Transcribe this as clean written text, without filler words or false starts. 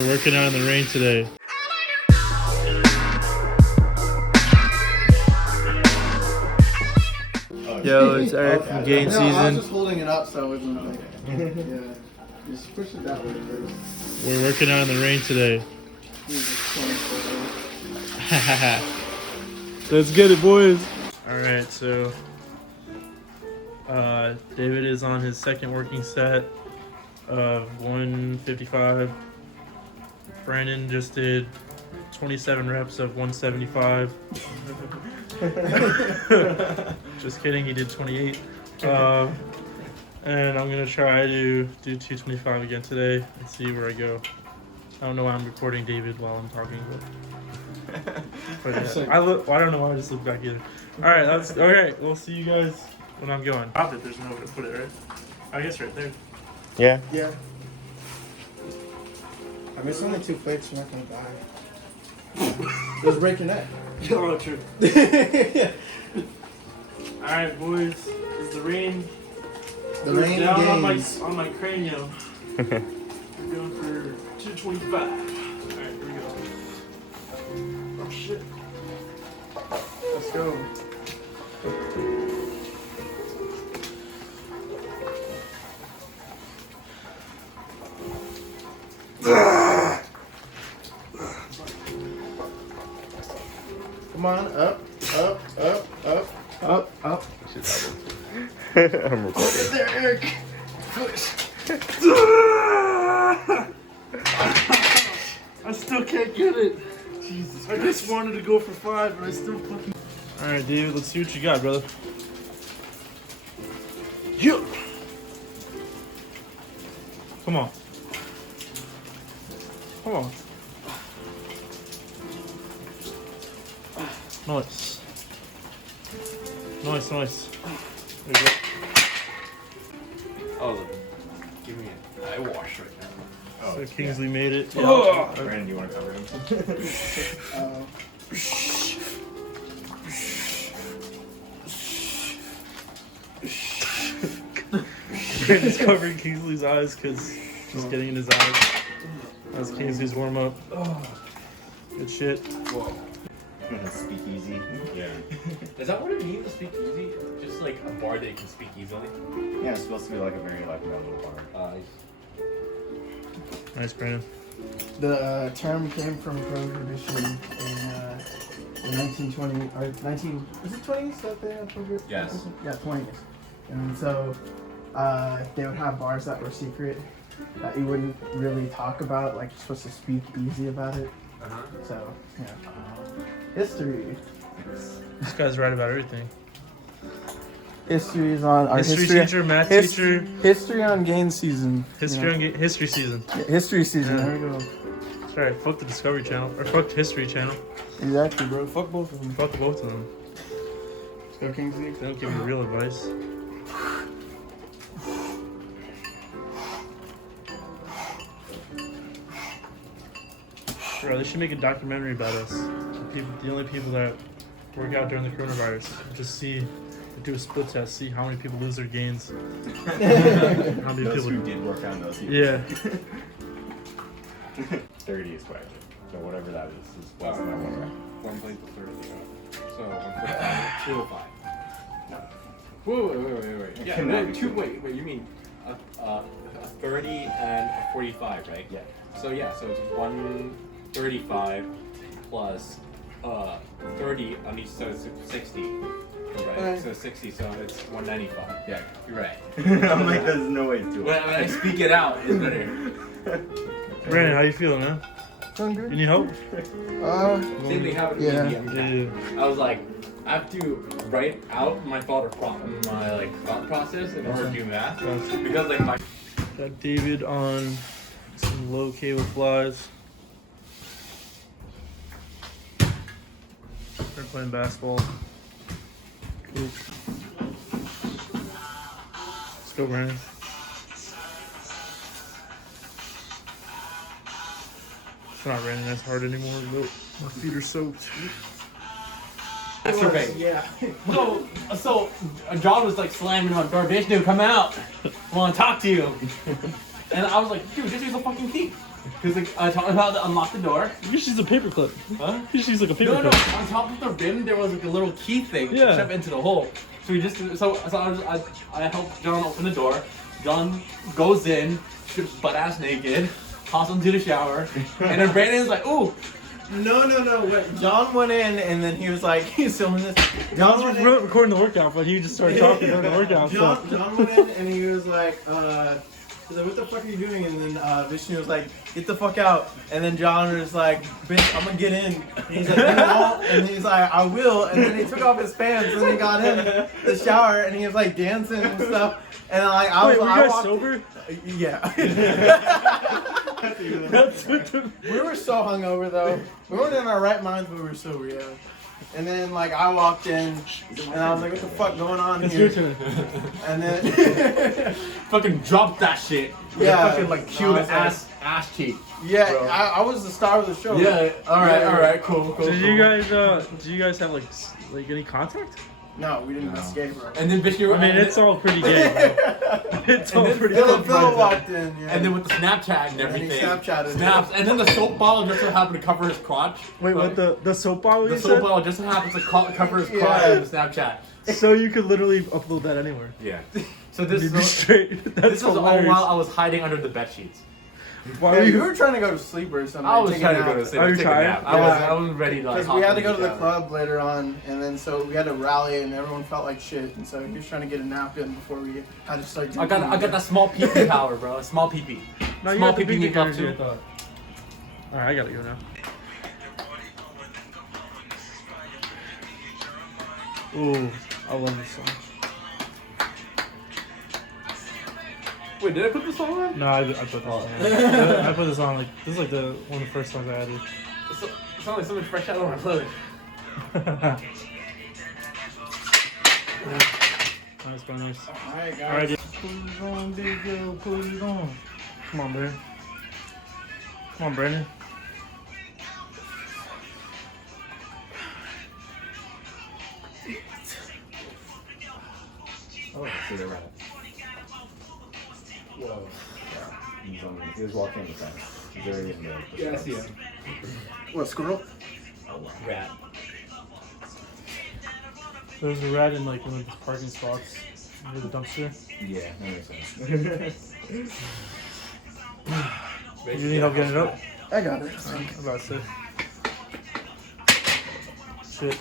We're working out in the rain today. Yo, it's Eric from Gain No, Season. I was just holding it up so it wasn't like, yeah. Just push it that way first. We're working out in the rain today. Let's get it, boys. Alright, so David is on his second working set of 155. Brandon just did 27 reps of 175. Just kidding, he did 28. And I'm gonna try to do 225 again today and see where I go. I don't know why I'm recording David while I'm talking, but yeah. I don't know why I just look back either. All right, alright. We'll see you guys when I'm going. Stop it. There's nowhere to put it, right? I guess right there. Yeah. Yeah. I mean, it's only 2 plates. You're not gonna die. Just break your neck. Oh, true. All right, boys. Is the rain? The rain down gains. on my cranium. We're going for 225. All right, here we go. Oh shit. Let's go. Come on, up, up, up, up, up, up. I'm recording. Get there, Eric. Push. I still can't get it. Jesus, I just wanted to go for 5, but I still fucking. All right, David, let's see what you got, brother. Yeah. Come on. Come on. Nice. Nice, nice. There you go. Oh, give me an eye wash right now. So Kingsley made it. Yeah. Oh. Brandon, do you want to cover him? Brandon's covering Kingsley's eyes because she's getting in his eyes. That's Kingsley's warm up. Good shit. Whoa. Speakeasy. Yeah. Is that what it means to speak easy? Just like a bar that you can speak easily? Yeah, it's supposed to be like a very like mellow bar. Nice, Brandon. The term came from prohibition in 1920 or 19. Was it 20s that they had prohibition? Yes. Yeah, 20s. And so they would have bars that were secret that you wouldn't really talk about. Like you're supposed to speak easy about it. So yeah. History. This guy's right about everything. History is on our History teacher, math teacher. History on Gain Season. History season. Yeah, history season. Yeah. There we go. That's right. Fuck the Discovery Channel. Or fuck the History Channel. Exactly, bro. Fuck both of them. Fuck both of them. Let's go, Kingsley. They don't give me real advice. Bro, they should make a documentary about us. The only people that work out during the coronavirus. Just do a split test, see how many people lose their gains. How many Those people who did work on those. Yeah. 30 is what I did. So whatever that is less than my one rep. One plate to 30. So, 205. No. Wait. It Yeah, cannot no, be wait, you mean a 30 and a 45, right? Yeah. So so it's 135 plus 30 on each, so it's 60. Right? So 60, so it's 195. Yeah, you're right. I'm like, there's no way to do When it. I speak it out, it's better. Brandon, how you feeling, man? Feeling You good? need help? Same thing happened Yeah. with me. Yeah. I was like, I have to write out my thought process in order to do math because like my. Got David on some low cable flies. They're playing basketball. Cool. Let's go, Brandon. It's not raining as hard anymore, but my feet are soaked. Masturbate. Yeah. So John was like slamming on the door, bitch, dude, come out. I want to talk to you. And I was like, dude, just use a fucking key. Because like, I taught him how to unlock the door. You should use a paperclip. Huh? You should use like a No, no. paperclip. On top of the rim, there was like a little key thing Yeah. to shove into the hole. So we just I helped John open the door. John goes in, strips butt ass naked, toss him to the shower, and then Brandon's like, "Ooh." No. Wait. John went in and then he was like, he's filming this. John was recording the workout, but he just started talking during the workout. John So. went in and he was like, he's like, what the fuck are you doing? And then Vishnu was like, get the fuck out. And then John was like, bitch, I'm gonna get in. And he's like, you won't. And he's like, I will. And then he took off his pants and he got in the shower and he was like dancing and stuff. And like, Wait, were you guys walked- sober? Yeah. That's what the- We were so hungover though. We weren't in our right minds, but we were sober, yeah. And then like I walked in and I was like, what the fuck going on It's here? your turn. And then Fucking drop that shit. Yeah. Fucking like cute No, it's like- ass cheek. yeah, Bro. I was the star of the show. Yeah. All right. Cool. Did you guys have like any contact? No, we didn't escape, bro. And then Vishnu. I mean, it's all pretty gay. It's all And then pretty. Philip friends walked in, yeah. And then with the Snapchat and And he everything. Snapchatted. Snaps. And then the soap bottle just so happened to cover his crotch. Wait, what the soap bottle The you soap said? bottle just so happens to cover his crotch Yeah. in the Snapchat. So you could literally upload that anywhere. Yeah. So this You'd be is straight. That's this was all hilarious. while I was hiding under the bed sheets. Why Yeah, were you you? were trying to go to sleep or something. I was take a trying to nap. go to sleep. Are you take a tired? nap. Yeah. I was ready to like. Because we had to go to the club later on, and then so we had to rally, and everyone felt like shit, and so he was trying to get a nap in before we had to start I drinking. got that small pee power, bro. A small pee. No, you Small got the pee big make up energy, I too. thought. All right, I gotta go now. Ooh, I love this song. Wait, did I put this song on? No, I put this on. I put this on like this is like one of the first songs I added. It sounds like something fresh out of my clothing. Nice, bro, nice. Alright, guys. All right, dude. Put it on, big girl, put it on. Come on, Brandon. Come on, Brandon. Oh, so they're right. Whoa. He was walking the fence. He's already in the Yeah, I see him. What, squirrel? Rat. There's a rat in like one of the parking spots near the dumpster. Yeah, that makes sense. You need help getting it up? I got it. I'm about to say. Shit.